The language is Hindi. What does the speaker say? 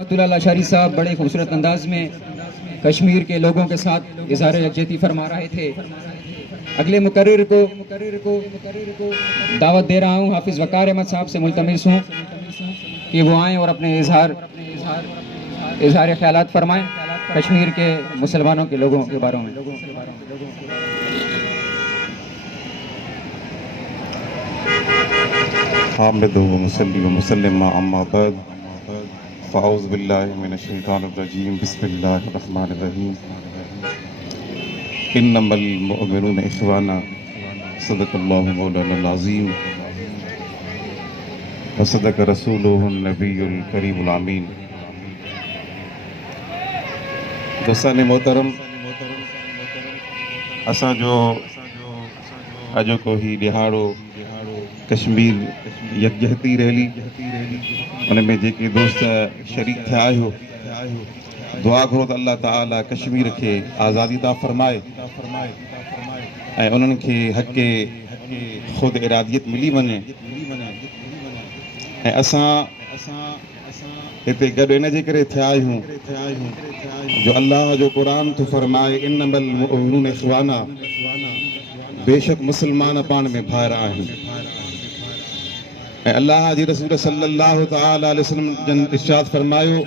अब्दुल्ला अशरी साहब बड़े खूबसूरत अंदाज में कश्मीर के लोगों के साथ इज़हार यकजहती फरमा रहे थे। अगले मुकर्रिर को दावत दे रहा हूँ, हाफिज़ वक़ार अहमद साहब से मुल्तमिस हूँ कि वो आएँ और अपने इज़हार ख्यालात फरमाएँ कश्मीर के मुसलमानों के लोगों के बारे में। हामिद व मुसल्ली व मुसल्लिम अम्मा बाद फ़ाऊज़ु बिल्लाहि मिनश शैतानिर रजीम बिस्मिल्लाहिर रहमानिर रहीम इन्नमल मुअमिनूना इख़वाना सदक़ल्लाहु मौलानाल अज़ीम व सदक़ रसूलुहुन नबियुल करीमुल अमीन। दोस्तान मोहतरम, असां जो अॼु को ही ॾिहाड़ो कश्मीर यकजहती रैली, उन में जेके दोस्त शरीक थिया आहियो, दुआ करो त अल्लाह ताला कश्मीर खे आज़ादी अता फरमाए ऐं उन्हनि खे हक़े ख़ुद इरादियत मिली वञे। ऐं असां हिते गॾु इन जे करे थिया आहियूं जो अल्लाह जो क़ुरान थो फरमाए इन्नमल मुअमिनूना इख़वाना, बेशक मुसलमान पाण में भाइर आहिनि। ऐं अल्लाह जी रसूल सल्लल्लाहु तआला अलैहि वसल्लम जन इरशाद फरमायो